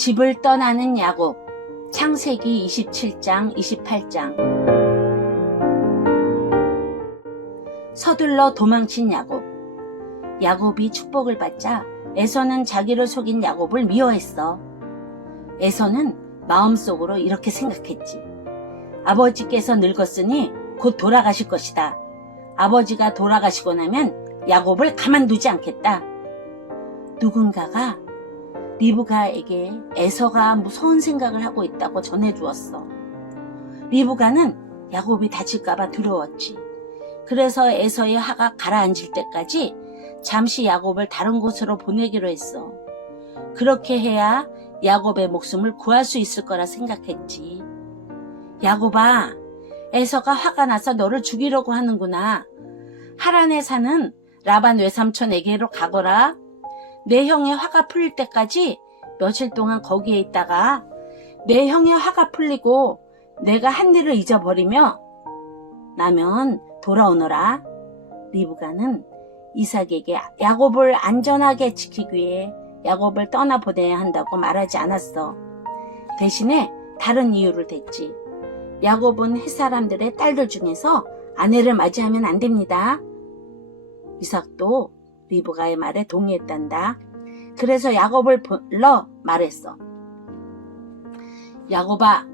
집을 떠나는 야곱 창세기 27장 28장 서둘러 도망친 야곱 야곱이 축복을 받자 에서는 자기를 속인 야곱을 미워했어. 에서는 마음속으로 이렇게 생각했지. 아버지께서 늙었으니 곧 돌아가실 것이다. 아버지가 돌아가시고 나면 야곱을 가만두지 않겠다. 누군가가 리브가에게 에서가 무서운 생각을 하고 있다고 전해주었어. 리브가는 야곱이 다칠까봐 두려웠지. 그래서 에서의 화가 가라앉을 때까지 잠시 야곱을 다른 곳으로 보내기로 했어. 그렇게 해야 야곱의 목숨을 구할 수 있을 거라 생각했지. 야곱아, 에서가 화가 나서 너를 죽이려고 하는구나. 하란에 사는 라반 외삼촌에게로 가거라. 내 형의 화가 풀릴 때까지 며칠 동안 거기에 있다가 내 형의 화가 풀리고 내가 한 일을 잊어버리며 나면 돌아오너라. 리브가는 이삭에게 야곱을 안전하게 지키기 위해 야곱을 떠나보내야 한다고 말하지 않았어. 대신에 다른 이유를 댔지. 야곱은 햇사람들의 딸들 중에서 아내를 맞이하면 안 됩니다. 이삭도 리브가의 말에 동의했단다. 그래서 야곱을 불러 말했어. 야곱아,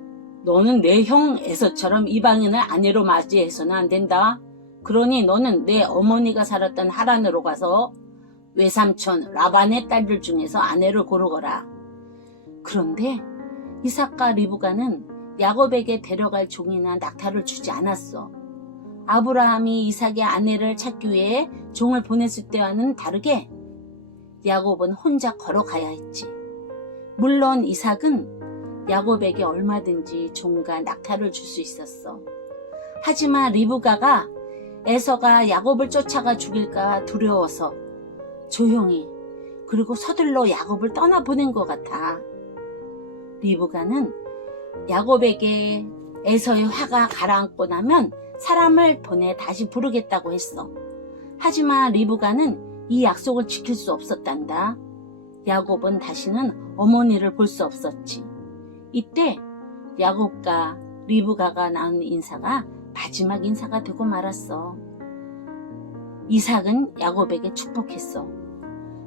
너는 내 형 에서처럼 이방인을 아내로 맞이해서는 안 된다. 그러니 너는 내 어머니가 살았던 하란으로 가서 외삼촌 라반의 딸들 중에서 아내를 고르거라. 그런데 이삭과 리브가는 야곱에게 데려갈 종이나 낙타를 주지 않았어. 아브라함이 이삭의 아내를 찾기 위해 종을 보냈을 때와는 다르게 야곱은 혼자 걸어가야 했지. 물론 이삭은 야곱에게 얼마든지 종과 낙타를 줄 수 있었어. 하지만 리브가가 에서가 야곱을 쫓아가 죽일까 두려워서 조용히 그리고 서둘러 야곱을 떠나보낸 것 같아. 리브가는 야곱에게 에서의 화가 가라앉고 나면 사람을 보내 다시 부르겠다고 했어. 하지만 리브가는 이 약속을 지킬 수 없었단다. 야곱은 다시는 어머니를 볼 수 없었지. 이때 야곱과 리브가가 나눈 인사가 마지막 인사가 되고 말았어. 이삭은 야곱에게 축복했어.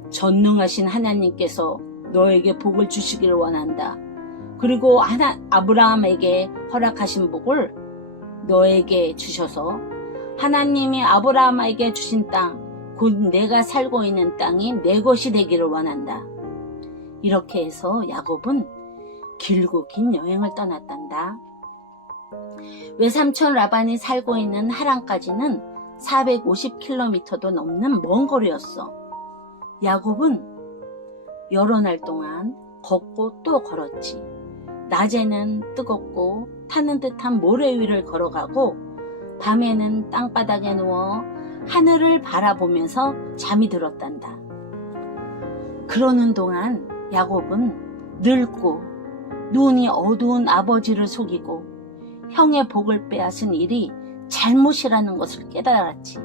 전능하신 하나님께서 너에게 복을 주시기를 원한다. 그리고 하나 아브라함에게 허락하신 복을 너에게 주셔서 하나님이 아브라함에게 주신 땅, 곧 내가 살고 있는 땅이 내 것이 되기를 원한다. 이렇게 해서 야곱은 길고 긴 여행을 떠났단다. 외삼촌 라반이 살고 있는 하란까지는 450km도 넘는 먼 거리였어. 야곱은 여러 날 동안 걷고 또 걸었지. 낮에는 뜨겁고 타는 듯한 모래 위를 걸어가고 밤에는 땅바닥에 누워 하늘을 바라보면서 잠이 들었단다. 그러는 동안 야곱은 늙고 눈이 어두운 아버지를 속이고 형의 복을 빼앗은 일이 잘못이라는 것을 깨달았지.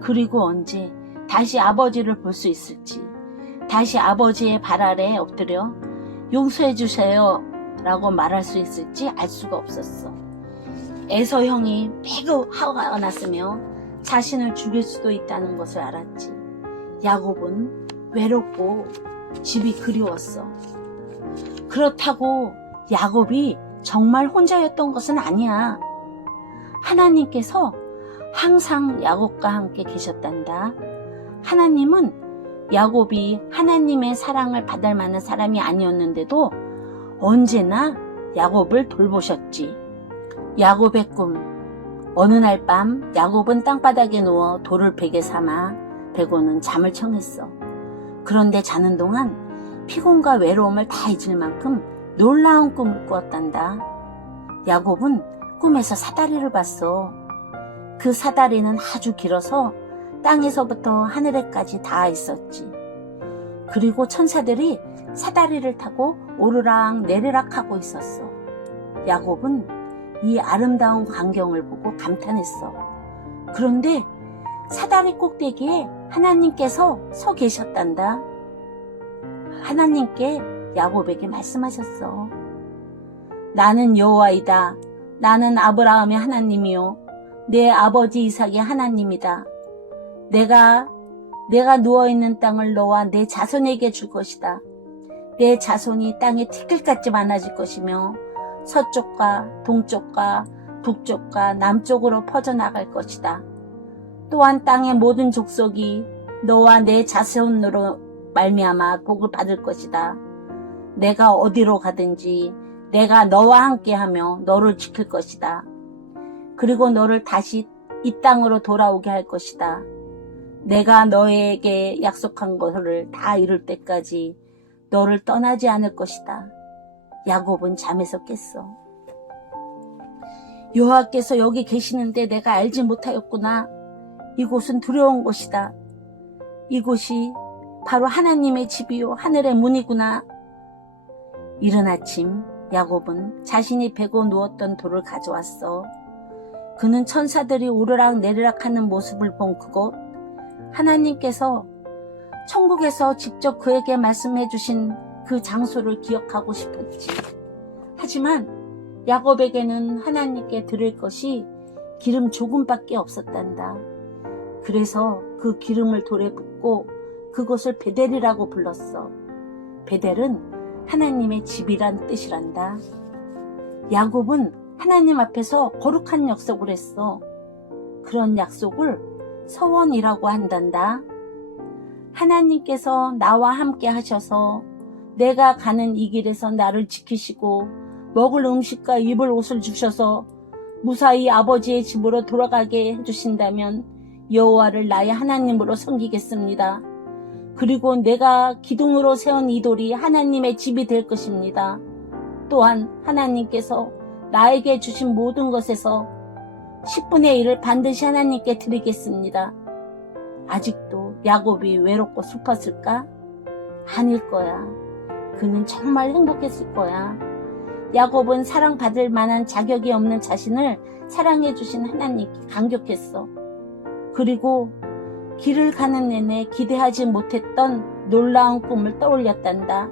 그리고 언제 다시 아버지를 볼 수 있을지, 다시 아버지의 발 아래에 엎드려 용서해 주세요 라고 말할 수 있을지 알 수가 없었어. 에서 형이 매우 화가 났으며 자신을 죽일 수도 있다는 것을 알았지. 야곱은 외롭고 집이 그리웠어. 그렇다고 야곱이 정말 혼자였던 것은 아니야. 하나님께서 항상 야곱과 함께 계셨단다. 하나님은 야곱이 하나님의 사랑을 받을 만한 사람이 아니었는데도 언제나 야곱을 돌보셨지. 야곱의 꿈. 어느 날 밤 야곱은 땅바닥에 누워 돌을 베개 삼아 베고는 잠을 청했어. 그런데 자는 동안 피곤과 외로움을 다 잊을 만큼 놀라운 꿈을 꾸었단다. 야곱은 꿈에서 사다리를 봤어. 그 사다리는 아주 길어서 땅에서부터 하늘에까지 닿아 있었지. 그리고 천사들이 사다리를 타고 오르락 내리락 하고 있었어. 야곱은 이 아름다운 광경을 보고 감탄했어. 그런데 사다리 꼭대기에 하나님께서 서 계셨단다. 하나님께 야곱에게 말씀하셨어. 나는 여호와이다. 나는 아브라함의 하나님이요. 내 아버지 이삭의 하나님이다. 내가 내가 누워 있는 땅을 너와 내 자손에게 줄 것이다. 내 자손이 땅에 티끌같이 많아질 것이며 서쪽과 동쪽과 북쪽과 남쪽으로 퍼져나갈 것이다. 또한 땅의 모든 족속이 너와 내 자손으로 말미암아 복을 받을 것이다. 내가 어디로 가든지 내가 너와 함께하며 너를 지킬 것이다. 그리고 너를 다시 이 땅으로 돌아오게 할 것이다. 내가 너에게 약속한 것을 다 이룰 때까지 너를 떠나지 않을 것이다. 야곱은 잠에서 깼어. 여호와께서 여기 계시는데 내가 알지 못하였구나. 이곳은 두려운 곳이다. 이곳이 바로 하나님의 집이요 하늘의 문이구나. 이른 아침 야곱은 자신이 베고 누웠던 돌을 가져왔어. 그는 천사들이 오르락 내리락 하는 모습을 본 그곳 하나님께서 천국에서 직접 그에게 말씀해 주신 그 장소를 기억하고 싶었지. 하지만 야곱에게는 하나님께 들을 것이 기름 조금밖에 없었단다. 그래서 그 기름을 돌에 붓고 그곳을 베델이라고 불렀어. 베델은 하나님의 집이란 뜻이란다. 야곱은 하나님 앞에서 거룩한 약속을 했어. 그런 약속을 서원이라고 한단다. 하나님께서 나와 함께 하셔서 내가 가는 이 길에서 나를 지키시고 먹을 음식과 입을 옷을 주셔서 무사히 아버지의 집으로 돌아가게 해주신다면 여호와를 나의 하나님으로 섬기겠습니다. 그리고 내가 기둥으로 세운 이 돌이 하나님의 집이 될 것입니다. 또한 하나님께서 나에게 주신 모든 것에서 10분의 1을 반드시 하나님께 드리겠습니다. 아직도 야곱이 외롭고 슬펐을까? 아닐 거야. 그는 정말 행복했을 거야. 야곱은 사랑받을 만한 자격이 없는 자신을 사랑해 주신 하나님께 감격했어. 그리고 길을 가는 내내 기대하지 못했던 놀라운 꿈을 떠올렸단다.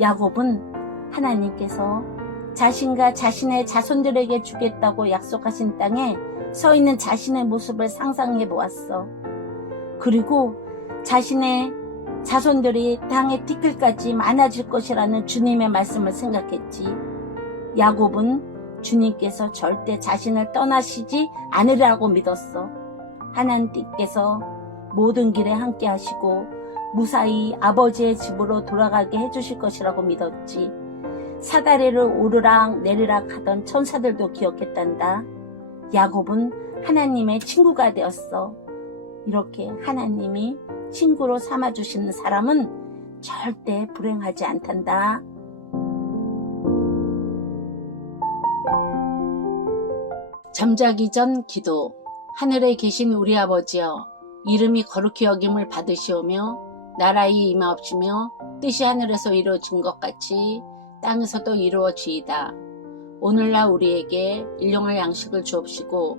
야곱은 하나님께서 자신과 자신의 자손들에게 주겠다고 약속하신 땅에 서 있는 자신의 모습을 상상해 보았어. 그리고 자신의 자손들이 땅의 티끌까지 많아질 것이라는 주님의 말씀을 생각했지. 야곱은 주님께서 절대 자신을 떠나시지 않으리라고 믿었어. 하나님께서 모든 길에 함께 하시고 무사히 아버지의 집으로 돌아가게 해주실 것이라고 믿었지. 사다리를 오르락 내리락 하던 천사들도 기억했단다. 야곱은 하나님의 친구가 되었어. 이렇게 하나님이 친구로 삼아주시는 사람은 절대 불행하지 않단다. 잠자기 전 기도. 하늘에 계신 우리 아버지여, 이름이 거룩히 여김을 받으시오며, 나라의 임하옵시며, 뜻이 하늘에서 이루어진 것 같이 땅에서도 이루어지이다. 오늘날 우리에게 일용할 양식을 주옵시고,